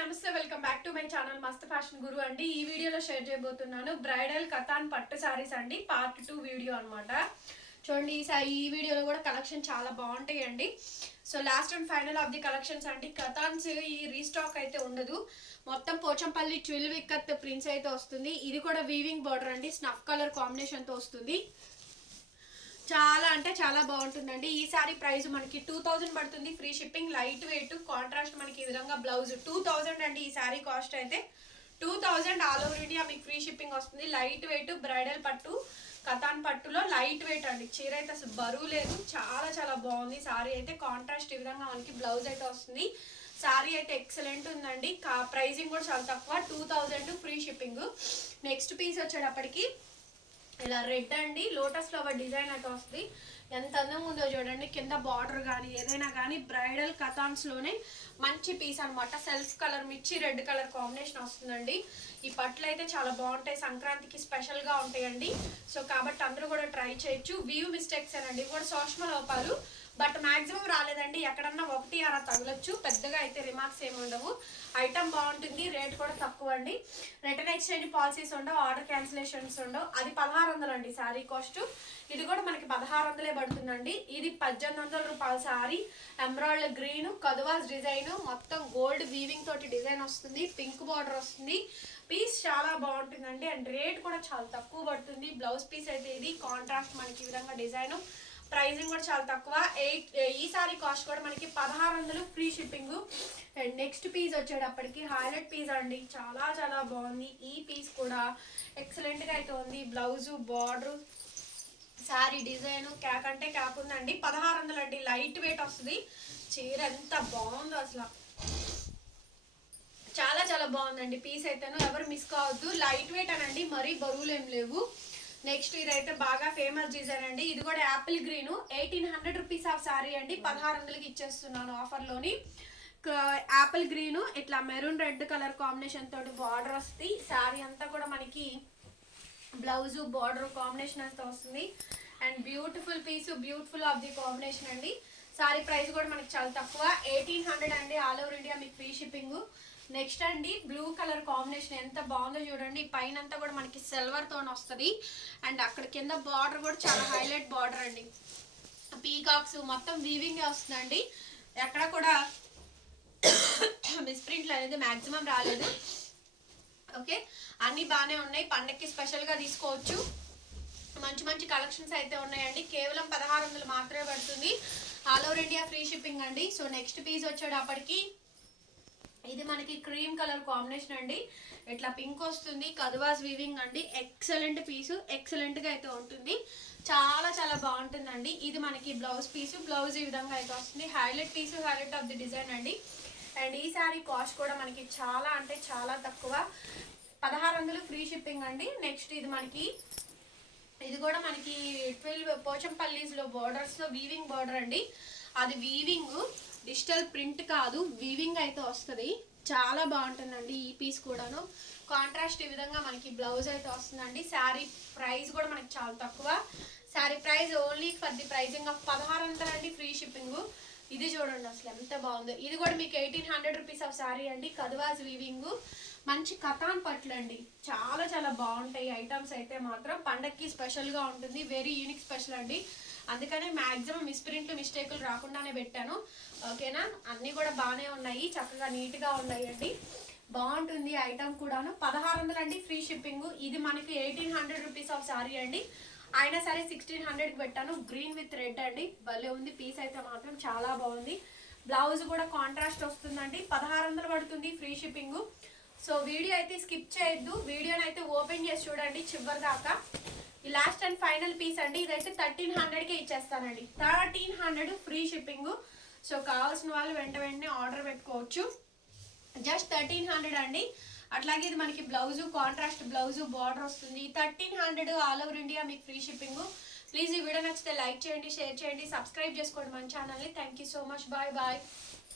నమస్తే welcome back to my channel మస్త్ fashion గురు అండి. ఈ వీడియోలో షేర్ చేయబోతున్నాను బ్రైడల్ కథాన్ పట్టు సారీస్ అండి, పార్ట్ 2 వీడియో అనమాట. చూడండి ఈ వీడియోలో కూడా కలెక్షన్ చాలా బాగుంటాయి అండి. So last and final of the collections అండి. కథాన్స్ ఈ రీస్టాక్ అయితే ఉండదు, మొత్తం పోచంపల్లి 12 ఇక్కత్ ప్రింట్స్ అయితే వస్తుంది. ఇది కూడా వీవింగ్ బార్డర్ అండి, స్నఫ్ కలర్ కాంబినేషన్ తో వస్తుంది. చాలా అంటే చాలా బాగుంటుందండి. ఈ సారీ ప్రైస్ మనకి 2000 పడుతుంది, free shipping, light weight, contrast మనకి ఈ విధంగా బ్లౌజ్ 2000 అండి. ఈ సారీ కాస్ట్ అయితే 2000, ఆల్ ఓవర్ ఇండియా మీకు ఫ్రీ షిప్పింగ్ వస్తుంది. లైట్ వెయిట్ బ్రైడల్ పట్టు, కథాన్ పట్టులో లైట్ వెయిట్ అండి. చీర అయితే అసలు బరువు లేదు, చాలా చాలా బాగుంది. సారీ అయితే కాంట్రాస్ట్ ఈ విధంగా మనకి బ్లౌజ్ అయితే వస్తుంది. సారీ అయితే ఎక్సలెంట్ ఉందండి. ప్రైజింగ్ కూడా చాలా తక్కువ, 2000 ఫ్రీ షిప్పింగ్. నెక్స్ట్ పీస్ వచ్చేటప్పటికి ఇలా రెడ్ అండి, లోటస్ ఫ్లవర్ డిజైన్ అయితే వస్తుంది. ఎంత అందంగా ఉందో చూడండి. కింద బార్డర్ కానీ ఏదైనా కానీ బ్రైడల్ కథాన్స్ లోనే మంచి పీస్ అనమాట. సెల్ఫ్ కలర్ మిర్చి రెడ్ కలర్ కాంబినేషన్ వస్తుందండి. ఈ పట్లు అయితే చాలా బాగుంటాయి, సంక్రాంతికి స్పెషల్ గా ఉంటాయండి. సో కాబట్టి అందరూ కూడా ట్రై చేయొచ్చు. వీవ్ మిస్టేక్స్ అనండి, ఇవి కూడా సూక్ష్మ లోపాలు, బట్ మాక్సిమం రాలేదండి. ఎక్కడన్నా ఒకటి అలా తగలొచ్చు, పెద్దగా అయితే రిమార్క్స్ ఏమి ఉండవు. ఐటమ్ బాగుంటుంది, రేట్ కూడా తక్కువ అండి. రిటర్న్ ఎక్స్చేంజ్ పాలసీస్ ఉండవు, ఆర్డర్ క్యాన్సిలేషన్స్ ఉండవు. అది 1600 అండి సారీ కాస్ట్. ఇది కూడా మనకి 1600 పడుతుందండి. ఇది 1800 రూపాయల సారీ. ఎమరాల్డ్ గ్రీన్ కదువాస్ డిజైన్, మొత్తం గోల్డ్ వీవింగ్ తోటి డిజైన్ వస్తుంది. పింక్ బార్డర్ వస్తుంది. పీస్ చాలా బాగుంటుందండి, అండ్ రేట్ కూడా చాలా తక్కువ పడుతుంది. బ్లౌజ్ పీస్ అయితే ఇది కాంట్రాస్ట్ మనకి ఈ విధంగా డిజైన్. ప్రైజింగ్ కూడా చాలా తక్కువ. ఈ సారీ కాస్ట్ కూడా మనకి 1600 free shipping. And next piece వచ్చేటప్పటికి హైలైట్ పీస్ అండి, చాలా చాలా బాగుంది. ఈ పీస్ కూడా ఎక్సలెంట్ గా అయితే ఉంది. బ్లౌజ్ బార్డర్ సారీ డిజైన్ క్యాక్ అంటే క్యాక్ ఉందండి. 1600 అండి, లైట్ వెయిట్ వస్తుంది. చీర ఎంత బాగుందో అసలు, చాలా చాలా బాగుందండి. పీస్ అయితేను ఎవరు మిస్ కావద్దు. లైట్ వెయిట్ అనండి, మరీ బరువులు ఏం లేవు. నెక్స్ట్ ఇదైతే బాగా ఫేమస్ డిజైన్ అండి. ఇది కూడా apple green, 1800 rupees of sari అండి. 1600కి ఇచ్చేస్తున్నాను ఆఫర్లోని. యాపిల్ గ్రీన్ ఇట్లా మెరూన్ రెడ్ కలర్ కాంబినేషన్ తోటి బార్డర్ వస్తుంది. సారీ అంతా కూడా మనకి బ్లౌజ్ బార్డర్ కాంబినేషన్ అంతా వస్తుంది. And beautiful piece, beautiful of the combination అండి. సారీ ప్రైస్ కూడా మనకి చాలా తక్కువ, 1800 అండి. ఆల్ ఓవర్ ఇండియా మీకు ఫ్రీ షిప్పింగ్. నెక్స్ట్ అండి బ్లూ కలర్ కాంబినేషన్ ఎంత బాగుందో చూడండి. పైన అంతా కూడా మనకి సిల్వర్ తోన్ వస్తుంది. అండ్ అక్కడ కింద బార్డర్ కూడా చాలా హైలైట్ బార్డర్ అండి. పీకాక్స్ మొత్తం వీవింగ్ వస్తుందండి. ఎక్కడ కూడా మిస్ప్రింట్లు అనేది మాక్సిమం రాలేదు. ఓకే, అన్ని బాగానే ఉన్నాయి. పండక్కి స్పెషల్గా తీసుకోవచ్చు. మంచి మంచి కలెక్షన్స్ అయితే ఉన్నాయండి. కేవలం 1600 మాత్రమే పడుతుంది. All over India free shipping అండి. సో నెక్స్ట్ పీస్ వచ్చేటప్పటికి ఇది మనకి క్రీమ్ కలర్ కాంబినేషన్ అండి. ఇట్లా పింక్ వస్తుంది, కదువాస్ వీవింగ్ అండి. ఎక్సలెంట్ పీసు, ఎక్సలెంట్ గా అయితే ఉంటుంది. చాలా చాలా బాగుంటుందండి. ఇది మనకి బ్లౌజ్ పీసు, బ్లౌజ్ ఈ విధంగా అయితే వస్తుంది. Highlight piece, highlight of the design అండి. అండ్ ఈ సారీ కాస్ట్ కూడా మనకి చాలా అంటే చాలా తక్కువ, 1600 ఫ్రీ షిప్పింగ్ అండి. నెక్స్ట్ ఇది కూడా మనకి 12 పోచంపల్లీస్ లో బోర్డర్స్ లో వీవింగ్ బోర్డర్ అండి. అది వీవింగ్, డిజిటల్ ప్రింట్ కాదు, వీవింగ్ అయితే వస్తుంది. చాలా బాగుంటుందండి. ఈ పీస్ కూడాను కాంట్రాస్ట్ ఈ విధంగా మనకి బ్లౌజ్ అయితే వస్తుందండి. శారీ ప్రైస్ కూడా మనకి చాలా తక్కువ. Sari price only for the pricing of 1600 అండి, ఫ్రీ షిప్పింగ్. ఇది చూడండి అసలు ఎంత బాగుందో. ఇది కూడా మీకు 1800 రూపీస్ ఆఫ్ శారీ అండి. కదువాస్ వీవింగ్, మంచి కథాన్ పట్లు అండి. చాలా చాలా బాగుంటాయి ఐటమ్స్ అయితే మాత్రం. పండక్కి స్పెషల్గా ఉంటుంది, వెరీ యూనిక్ స్పెషల్ అండి. అందుకనే మ్యాక్సిమం మిస్ప్రింట్లు మిస్టేకులు రాకుండానే పెట్టాను. ఓకేనా, అన్నీ కూడా బాగానే ఉన్నాయి, చక్కగా నీట్గా ఉన్నాయండి. బాగుంటుంది ఐటమ్ కూడాను. 1600 అండి, ఫ్రీ షిప్పింగ్. ఇది మనకి 1800 రూపీస్ ఆఫ్ సారీ అండి. అయినా సరే 1600కి పెట్టాను. గ్రీన్ విత్ రెడ్ అండి, భలే ఉంది. పీస్ అయితే మాత్రం చాలా బాగుంది. బ్లౌజ్ కూడా కాంట్రాస్ట్ వస్తుందండి. 1600 పడుతుంది, ఫ్రీ షిప్పింగ్. సో వీడియో అయితే స్కిప్ చేయొద్దు, వీడియోని అయితే ఓపెన్ చేసి చూడండి చివరి దాకా. ఈ లాస్ట్ అండ్ ఫైనల్ పీస్ అండి. ఇదైతే 1300కే ఇచ్చేస్తానండి. 1300 ఫ్రీ షిప్పింగ్. సో కావాల్సిన వాళ్ళు వెంటనే ఆర్డర్ పెట్టుకోవచ్చు. జస్ట్ 1300 అండి. అట్లాగే ఇది మనకి బ్లౌజు కాంట్రాస్ట్ బ్లౌజు బార్డర్ వస్తుంది. 1300 ఆల్ ఓవర్ ఇండియా మీకు ఫ్రీ షిప్పింగ్. ప్లీజ్ ఈ వీడియో నచ్చితే లైక్ చేయండి, షేర్ చేయండి, సబ్స్క్రైబ్ చేసుకోండి మన ఛానల్ని. Thank you so much. Bye bye.